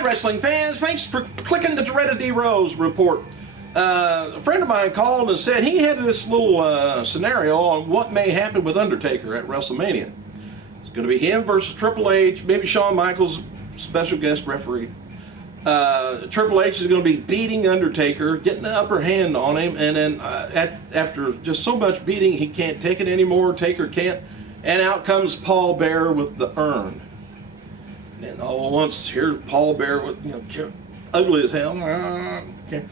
Hi, wrestling fans. Thanks for clicking the Doretta D. Rose report. A friend of mine called and said he had this little scenario on what may happen with Undertaker at WrestleMania. It's going to be him versus Triple H, maybe Shawn Michaels, special guest referee. Triple H is going to be beating Undertaker, getting the upper hand on him, and then after just so much beating, he can't take it anymore. Taker can't, and out comes Paul Bearer with the urn. And all at once, here's Paul Bearer with, ugly as hell. Okay.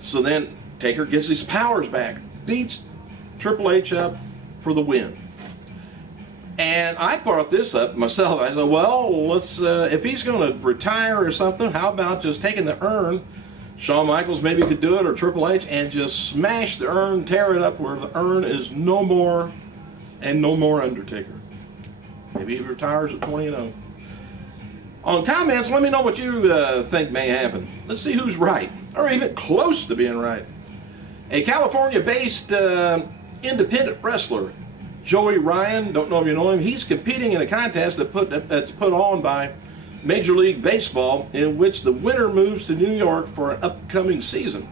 So then Taker gets his powers back, beats Triple H up for the win. And I brought this up myself. I said, well, let's if he's going to retire or something, how about just taking the urn? Shawn Michaels maybe could do it, or Triple H, and just smash the urn, tear it up where the urn is no more, and no more Undertaker. Maybe he retires at 20-0. On comments, let me know what you think may happen. Let's see who's right, or even close to being right. A California-based independent wrestler, Joey Ryan, don't know if you know him, he's competing in a contest that's put on by Major League Baseball, in which the winner moves to New York for an upcoming season.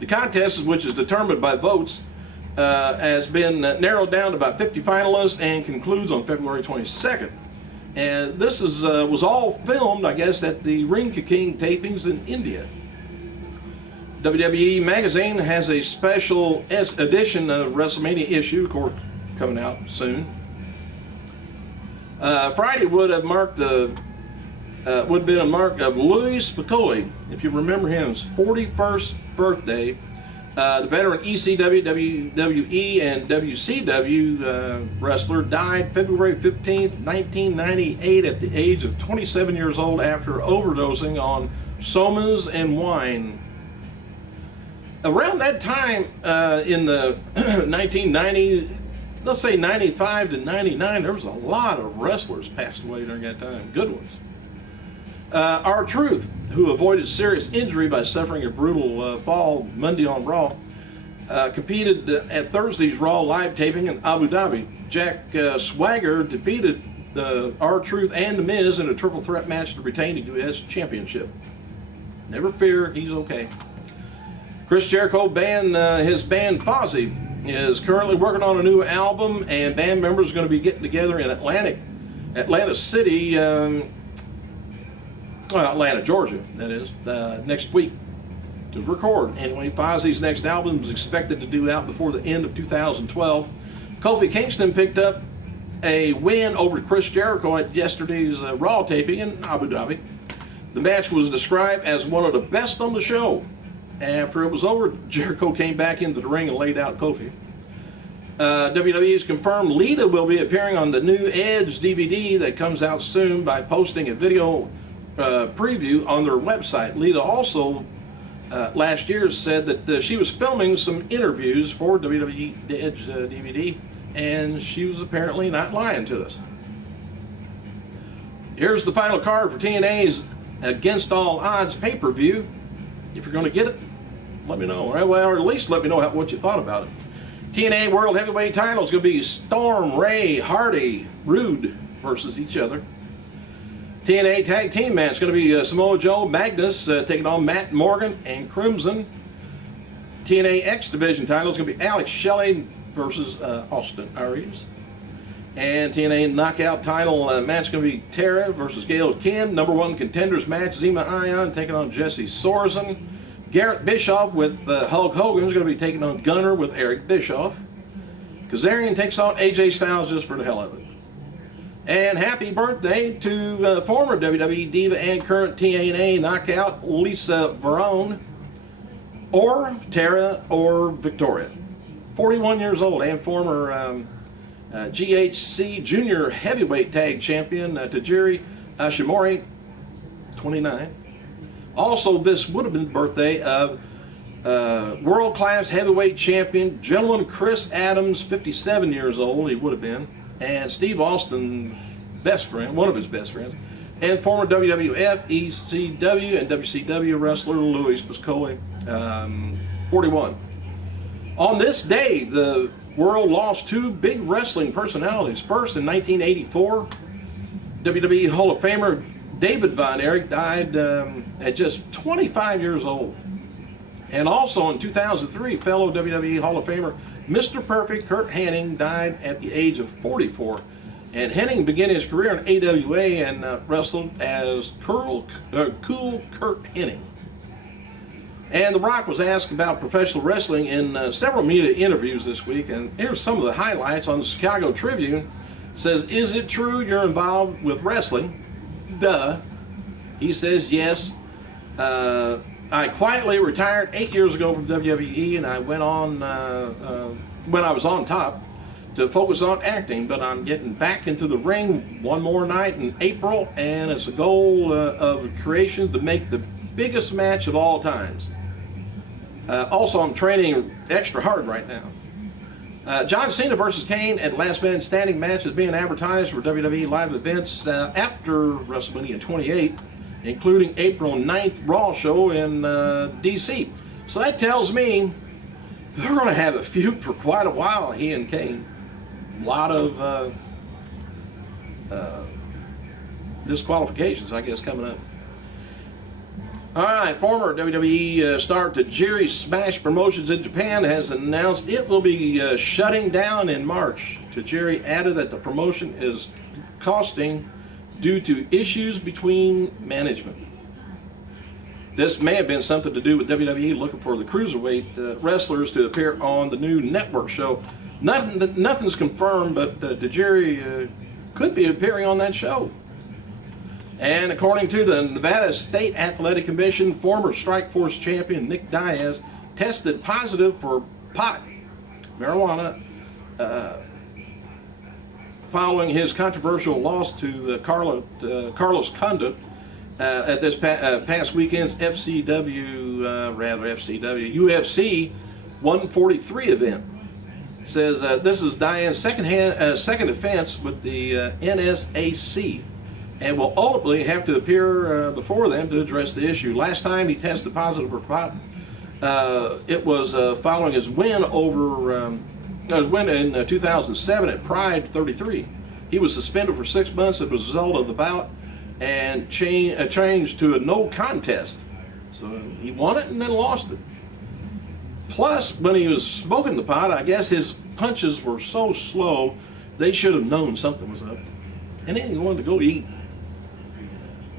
The contest, which is determined by votes, has been narrowed down to about 50 finalists and concludes on February 22nd. And this was all filmed, I guess, at the Ring Ka King tapings in India. WWE Magazine has a special edition of WrestleMania issue, of course, coming out soon. Friday would have been a mark of Louis Spicolli, if you remember him, his 41st birthday. The veteran ECW, WWE, and WCW wrestler died February 15th, 1998 at the age of 27 years old after overdosing on somas and wine. Around that time in the 1990s, let's say 95 to 99, there was a lot of wrestlers passed away during that time, good ones. R-Truth, who avoided serious injury by suffering a brutal fall Monday on Raw, competed at Thursday's Raw live taping in Abu Dhabi. Jack Swagger defeated R-Truth and The Miz in a triple threat match to retain the U.S. Championship. Never fear, he's okay. Chris Jericho his band Fozzy is currently working on a new album, and band members are going to be getting together in Atlanta City, Atlanta, Georgia, that is, next week to record. Anyway, Fozzy's next album is expected to due out before the end of 2012. Kofi Kingston picked up a win over Chris Jericho at yesterday's Raw taping in Abu Dhabi. The match was described as one of the best on the show. After it was over, Jericho came back into the ring and laid out Kofi. WWE has confirmed Lita will be appearing on the new Edge DVD that comes out soon by posting a video preview on their website. Lita also last year said that she was filming some interviews for WWE Edge DVD, and she was apparently not lying to us. Here's the final card for TNA's Against All Odds pay-per-view. If you're going to get it, let me know, or at least let me know what you thought about it. TNA World Heavyweight title is going to be Storm, Ray, Hardy, Rude versus each other. TNA Tag Team match is going to be Samoa Joe, Magnus taking on Matt Morgan and Crimson. TNA X Division title is going to be Alex Shelley versus Austin Aries. And TNA Knockout title match is going to be Tara versus Gail Kim. Number one contenders match, Zema Ion taking on Jesse Sorensen. Garrett Bischoff with Hulk Hogan is going to be taking on Gunner with Eric Bischoff. Kazarian takes on AJ Styles just for the hell of it. And happy birthday to former WWE Diva and current TNA Knockout Lisa Barone, or Tara or Victoria. 41 years old, and former GHC Junior Heavyweight Tag Champion Tajiri Ashimori, 29. Also, this would have been the birthday of World Class Heavyweight Champion Gentleman Chris Adams, 57 years old, he would have been, and Steve Austin's best friend, one of his best friends, and former WWF, ECW, and WCW wrestler Louis Spicolli, 41. On this day, the world lost two big wrestling personalities. First, in 1984, WWE Hall of Famer David Von Erich died at just 25 years old. And also in 2003, fellow WWE Hall of Famer Mr. Perfect Kurt Henning died at the age of 44. And Henning began his career in AWA and wrestled as Cool Kurt Henning. And The Rock was asked about professional wrestling in several media interviews this week. And here's some of the highlights on the Chicago Tribune. It says, "Is it true you're involved with wrestling?" Duh. He says, "Yes. I quietly retired 8 years ago from WWE, and I went on when I was on top to focus on acting, but I'm getting back into the ring one more night in April, and it's a goal of creation to make the biggest match of all times. Also, I'm training extra hard right now." John Cena versus Kane at Last Man Standing match is being advertised for WWE live events after WrestleMania 28. Including April 9th Raw show in DC. So that tells me they're going to have a feud for quite a while, he and Kane. A lot of disqualifications, I guess, coming up. All right, former WWE star Tajiri Smash Promotions in Japan has announced it will be shutting down in March. Tajiri added that the promotion is costing due to issues between management. This may have been something to do with WWE looking for the cruiserweight wrestlers to appear on the new network show. Nothing's confirmed, but Tajiri could be appearing on that show. And according to the Nevada State Athletic Commission, former Strikeforce champion Nick Diaz tested positive for marijuana, following his controversial loss to Carlos Condit at this past weekend's UFC 143 event. Says this is Diane's second offense with the NSAC, and will ultimately have to appear before them to address the issue. Last time he tested positive for pot, it was following his win in 2007 at Pride 33. He was suspended for 6 months as a result of the bout and changed to a no contest. So he won it and then lost it. Plus, when he was smoking the pot, I guess his punches were so slow, they should have known something was up. And then he wanted to go eat.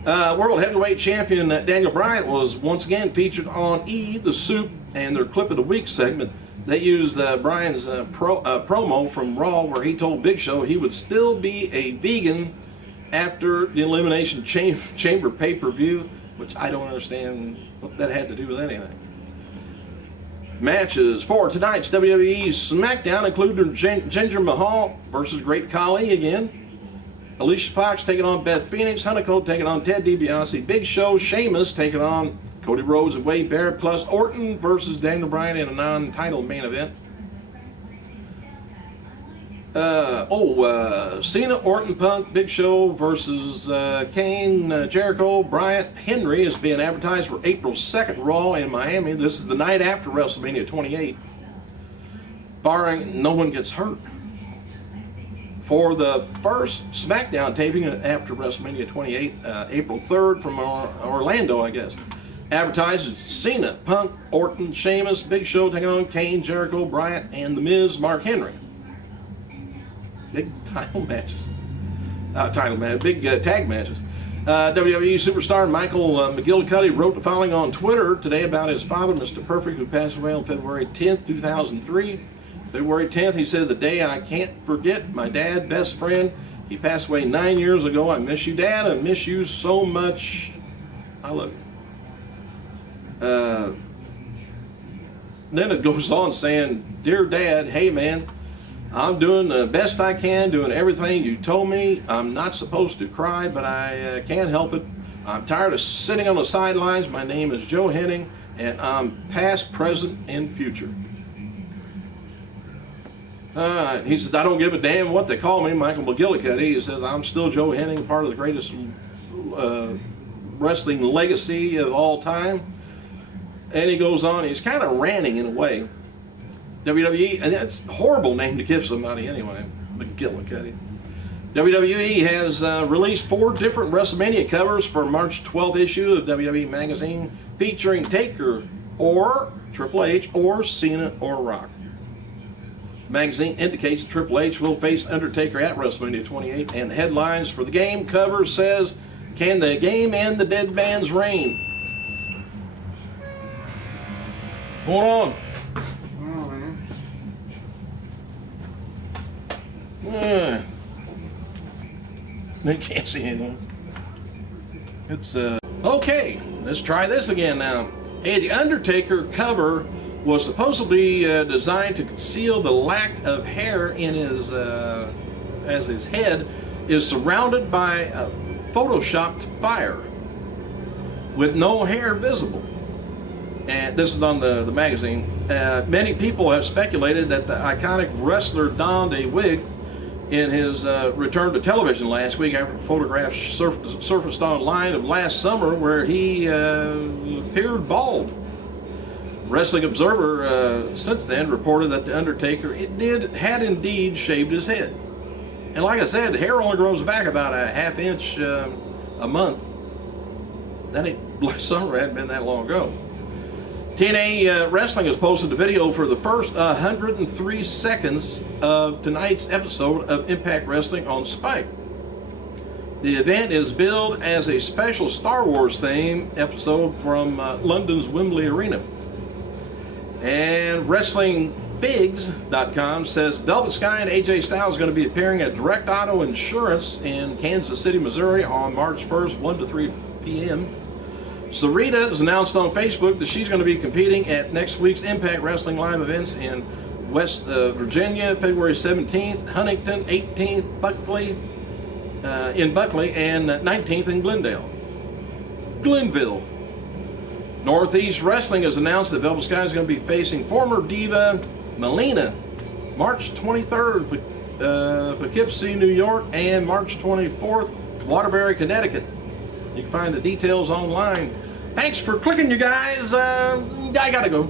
World Heavyweight Champion Daniel Bryan was once again featured on E! The Soup and their Clip of the Week segment. They used Bryan's promo from Raw where he told Big Show he would still be a vegan after the Elimination Chamber pay-per-view, which I don't understand what that had to do with anything. Matches for tonight's WWE SmackDown include Jinder Mahal versus Great Khali again. Alicia Fox taking on Beth Phoenix. Hanakoa taking on Ted DiBiase. Big Show, Sheamus taking on Cody Rhodes and Wade Barrett, plus Orton versus Daniel Bryan in a non-title main event. Cena, Orton, Punk, Big Show versus Kane, Jericho, Bryant, Henry is being advertised for April 2nd Raw in Miami. This is the night after WrestleMania 28, barring no one gets hurt. For the first SmackDown taping after WrestleMania 28, April 3rd from Orlando, I guess. Advertises Cena, Punk, Orton, Sheamus, Big Show taking on Kane, Jericho, Bryant, and The Miz, Mark Henry. Big title matches. Big tag matches. WWE superstar Michael McGillicuddy wrote the following on Twitter today about his father, Mr. Perfect, who passed away on February 10th, 2003. February 10th, he said, "The day I can't forget, my dad, best friend. He passed away 9 years ago. I miss you, Dad. I miss you so much. I love you." Then it goes on saying, "Dear Dad, hey man, I'm doing the best I can, doing everything you told me. I'm not supposed to cry, but I can't help it. I'm tired of sitting on the sidelines. My name is Joe Henning, and I'm past, present, and future." He says, "I don't give a damn what they call me, Michael McGillicuddy." He says, "I'm still Joe Henning, part of the greatest wrestling legacy of all time." And he goes on, he's kind of ranting in a way. WWE, and that's a horrible name to give somebody anyway, McGillicuddy. WWE has released 4 different WrestleMania covers for March 12th issue of WWE Magazine, featuring Taker or Triple H or Cena or Rock. The magazine indicates Triple H will face Undertaker at WrestleMania 28, and headlines for the game cover says, "Can the game end the dead man's reign?" What's going on? You can't see anything. It's okay. Let's try this again now. Hey, the Undertaker cover was supposedly designed to conceal the lack of hair in his, as his head is surrounded by a photoshopped fire with no hair visible. And this is on the magazine. Many people have speculated that the iconic wrestler donned a wig in his return to television last week after photographs surfaced online of last summer where he appeared bald. Wrestling Observer since then reported that the Undertaker had indeed shaved his head. And like I said, hair only grows back about a ½ inch a month. That ain't, last summer hadn't been that long ago. TNA Wrestling has posted a video for the first 103 seconds of tonight's episode of Impact Wrestling on Spike. The event is billed as a special Star Wars theme episode from London's Wembley Arena. And WrestlingFigs.com says Velvet Sky and AJ Styles are going to be appearing at Direct Auto Insurance in Kansas City, Missouri on March 1st, 1 to 3 p.m. Sarita has announced on Facebook that she's going to be competing at next week's Impact Wrestling Live events in West Virginia, February 17th, Huntington, 18th, Buckley, and 19th in Glenville. Northeast Wrestling has announced that Velvet Sky is going to be facing former diva Melina March 23rd, Poughkeepsie, New York, and March 24th, Waterbury, Connecticut. You can find the details online. Thanks for clicking, you guys. I gotta go.